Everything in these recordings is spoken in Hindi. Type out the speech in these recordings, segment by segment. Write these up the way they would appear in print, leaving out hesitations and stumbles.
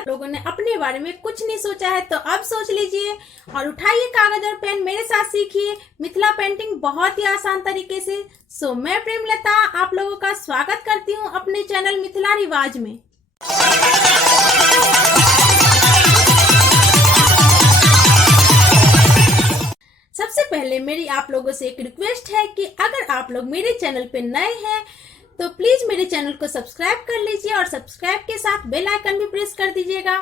तक लोगों ने अपने बारे में कुछ नहीं सोचा है तो अब सोच लीजिए और उठाइए कागज और पेन, मेरे साथ सीखिए मिथिला पेंटिंग बहुत ही आसान तरीके से। सो मैं प्रेमलता आप लोगों का स्वागत करती हूँ अपने चैनल मिथिला रिवाज में। सबसे पहले मेरी आप लोगों से एक रिक्वेस्ट है कि अगर आप लोग मेरे चैनल पे नए हैं तो प्लीज मेरे चैनल को सब्सक्राइब कर लीजिए और सब्सक्राइब के साथ बेल आइकन भी प्रेस कर दीजिएगा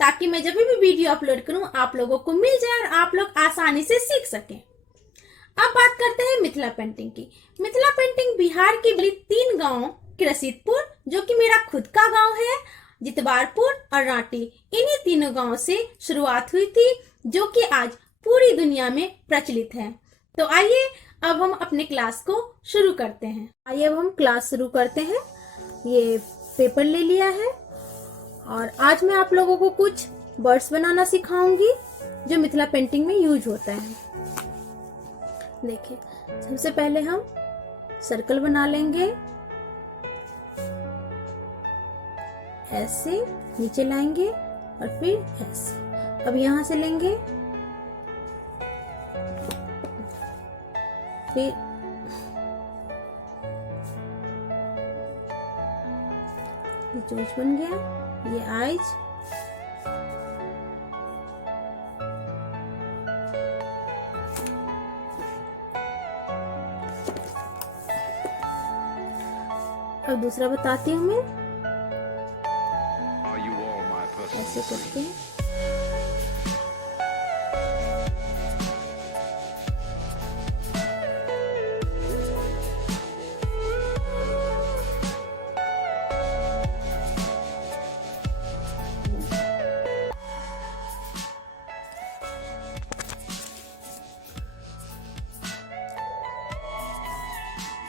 ताकि मैं जब भी वीडियो अपलोड करूं आप लोगों को मिल जाए और आप लोग आसानी से सीख सकें। अब बात करते हैं मिथिला पेंटिंग की। मिथिला पेंटिंग बिहार की 3 गांवों की रसीदपुर, जो कि मेरा खुद का गांव है, जितवारपुर और रांटी, इन्हीं तीनों गांवों से शुरुआत हुई थी, जो कि आज पूरी दुनिया में प्रचलित है। तो आइए अब हम अपने क्लास को शुरू करते हैं। आइए अब हम क्लास शुरू करते हैं। ये पेपर ले लिया है और आज मैं आप लोगों को कुछ बर्ड्स बनाना सिखाऊंगी जो मिथिला पेंटिंग में यूज होता है। देखिए, सबसे पहले हम सर्कल बना लेंगे, ऐसे नीचे लाएंगे और फिर ऐसे। अब यहां से लेंगे, फिर ये चोंच बन गया, ये आइज, अब दूसरा बताती हूँ मैं, ऐसे करके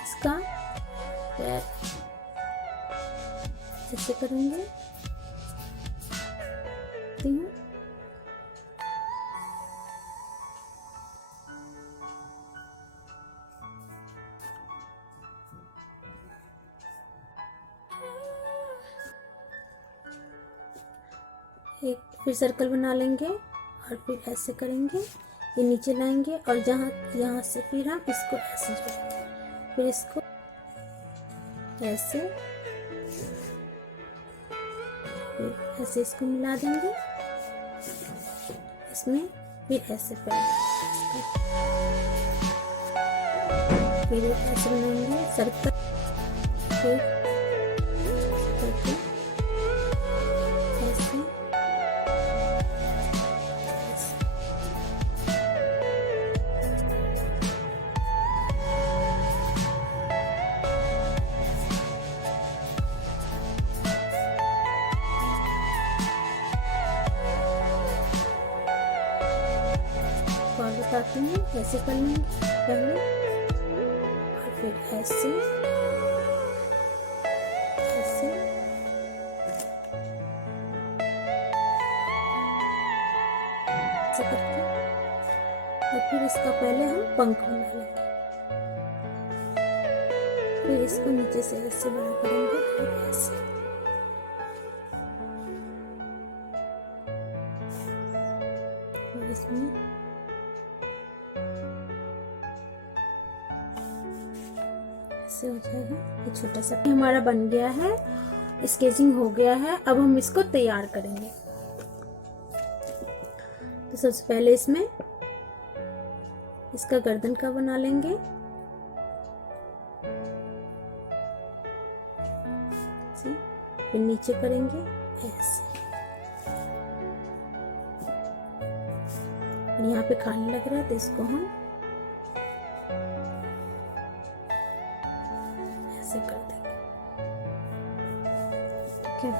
इसका पैर ऐसे करेंगे। एक फिर सर्कल बना लेंगे और फिर ऐसे करेंगे, ये नीचे लाएंगे और यहाँ से फिर हम इसको ऐसे जोड़ेंगे, फिर इसको ऐसे, फिर ऐसे इसको मिला देंगे इसमें, फिर ऐसे फिर ऐसे बनाएंगे सर्कल, फिर ऐसे बताती हूँ। ऐसे कर लेंगे पहले और फिर ऐसे ऐसे, ऐसे करके, और फिर इसका पहले हम पंख बना लेंगे, फिर इसको नीचे से ऐसे बड़ा करेंगे, फिर ऐसे, और इसमें से हो जाएगा। ये छोटा सा हमारा बन गया है, स्केचिंग हो गया है। अब हम इसको तैयार करेंगे। तो सबसे पहले इसमें इसका गर्दन का बना लेंगे, फिर नीचे करेंगे ऐसे, यहाँ पे खाली लग रहा है तो इसको हम ऐसे कर देंगे। ठीक है,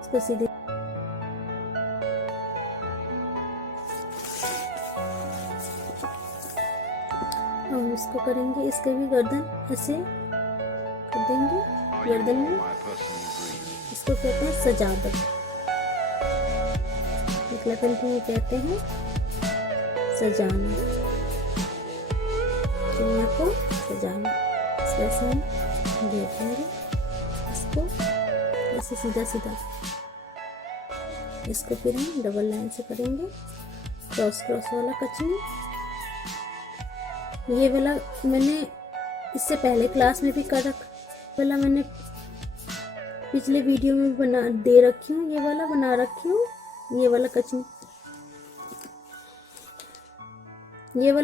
इसको सीधे हम इसको करेंगे, इसके भी गर्दन ऐसे कर देंगे, गर्दन में इसको कहते हैं सजावट, मिथिला पेंटिंग में कहते हैं सजाना, दुनिया को सजाना। इस तरह से हम घेर देंगे इसको ऐसे सीधा सीधा। इसको फिर हम डबल लाइन से करेंगे क्रॉस क्रॉस वाला कचनी। ये वाला मैंने इससे पहले क्लास में भी कर रखा, वाला मैंने पिछले वीडियो में बना दे रखी हूँ, ये वाला बना रखी हूँ। ये वाला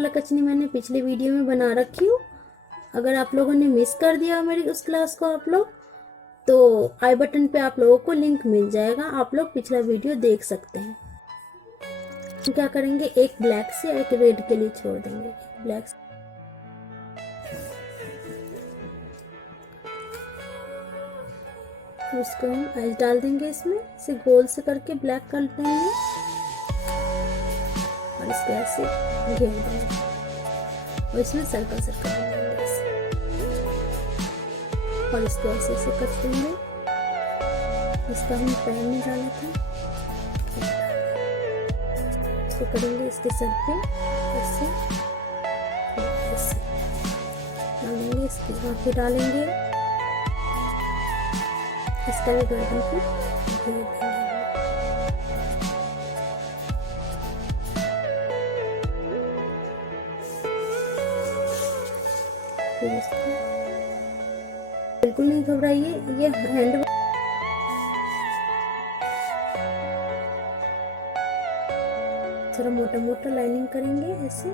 कचनी मैंने पिछले वीडियो में बना रखी हूँ। अगर आप लोगों ने मिस कर दिया मेरी उस क्लास को आप लोग, तो आई बटन पे आप लोगों को लिंक मिल जाएगा, आप लोग पिछला वीडियो देख सकते हैं। क्या करेंगे, एक ब्लैक से एक रेड के लिए छोड़ देंगे। ब्लैक से उसको हम ऐसे डाल देंगे, इसमें इसे गोल से करके ब्लैक कर देंगे और इसको ऐसे घेर देंगे और इसमें सर्कल सर्कल बनाएंगे ऐसे और इसको ऐसे ऐसे कट देंगे। इसका हम पैर में डाला था, इसको करेंगे इसके सर पे ऐसे ऐसे डालेंगे, इसके वहाँ पे डालेंगे, इसका भी गर्दन पे घेर देंगे। फिर इसको बिल्कुल नहीं घबराइए, ये हैंड थोड़ा मोटा मोटा लाइनिंग करेंगे ऐसे।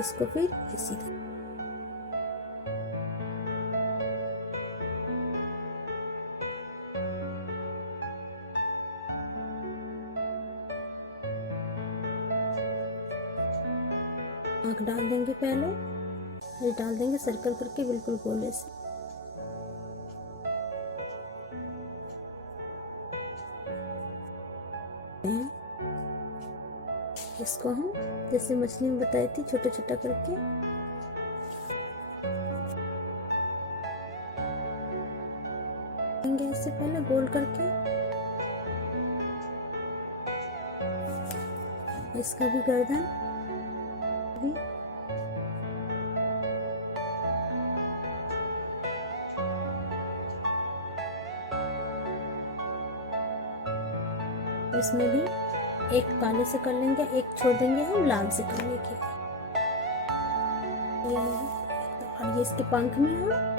इसको फिर इसी तरह आँख डाल देंगे, पहले ये डाल देंगे सर्कल करके बिल्कुल गोले से। इसको हम जैसे मछली में बताई थी छोटा छोटा करके ऐसे पहले गोल करके। इसका भी गर्दन भी इसमें भी एक काले से कर लेंगे, एक छोड़ देंगे हम लाल से करने के लिए। और ये इसके पंख में हम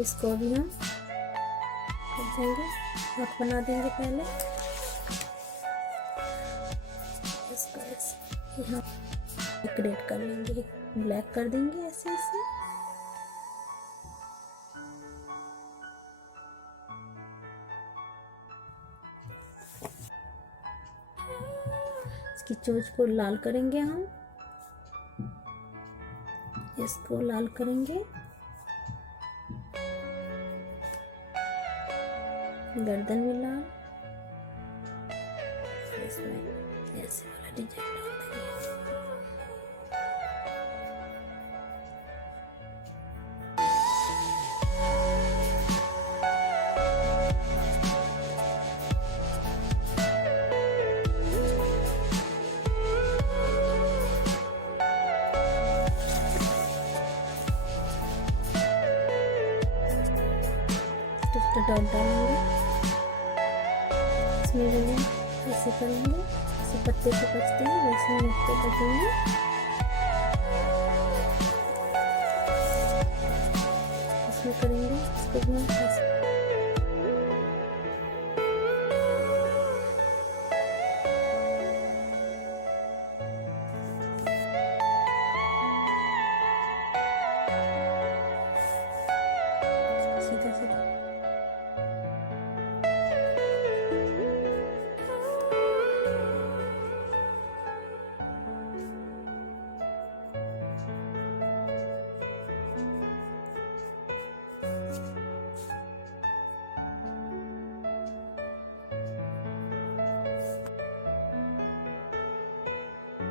इसको भी हम कर देंगे, आँख बना देंगे पहले। इसको ऐसे यहाँ एक रेड कर लेंगे, ब्लैक कर देंगे ऐसे ऐसे। इसकी चोंच को लाल करेंगे हम, इसको लाल करेंगे, गर्दन में लाल और इसमें ऐसे वाला डिजाइन डाल देंगे। डालेंगे इसमें भी ऐसे करेंगे, ऐसे पत्ते से कटते हैं वैसे हम इसको कटेंगे। इसमें करेंगे इसको भी हम ऐसे सीधा सीधा।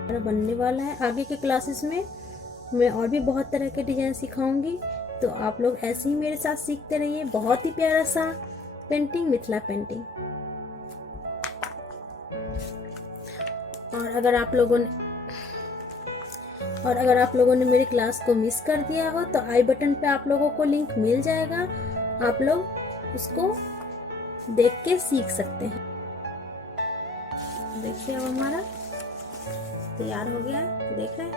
बनने वाला है। आगे के क्लासेस में मैं और भी बहुत तरह के डिजाइन सिखाऊंगी, तो आप लोग ऐसे ही मेरे साथ सीखते रहिए। बहुत ही प्यारा सा पेंटिंग, मिथिला पेंटिंग। और अगर आप लोगों ने मेरी क्लास को मिस कर दिया हो तो आई बटन पे आप लोगों को लिंक मिल जाएगा, आप लोग उसको देख के सीख सकते हैं। देखिए अब हमारा तैयार हो गया है, देख रहे हैं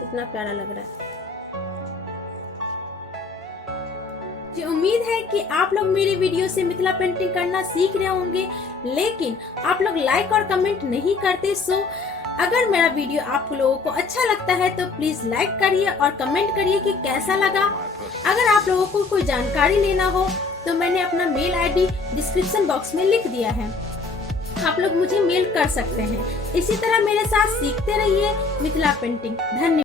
कितना प्यारा लग रहा है। मुझे उम्मीद है कि आप लोग मेरी वीडियो से मिथिला पेंटिंग करना सीख रहे होंगे, लेकिन आप लोग लाइक और कमेंट नहीं करते। सो अगर मेरा वीडियो आप लोगों को अच्छा लगता है तो प्लीज लाइक करिए और कमेंट करिए कि कैसा लगा। अगर आप लोगों को कोई जानकारी लेना हो तो मैंने अपना मेल आईडी डिस्क्रिप्शन बॉक्स में लिख दिया है, आप लोग मुझे मेल कर सकते हैं। इसी तरह मेरे साथ सीखते रहिए मिथिला पेंटिंग। धन्यवाद।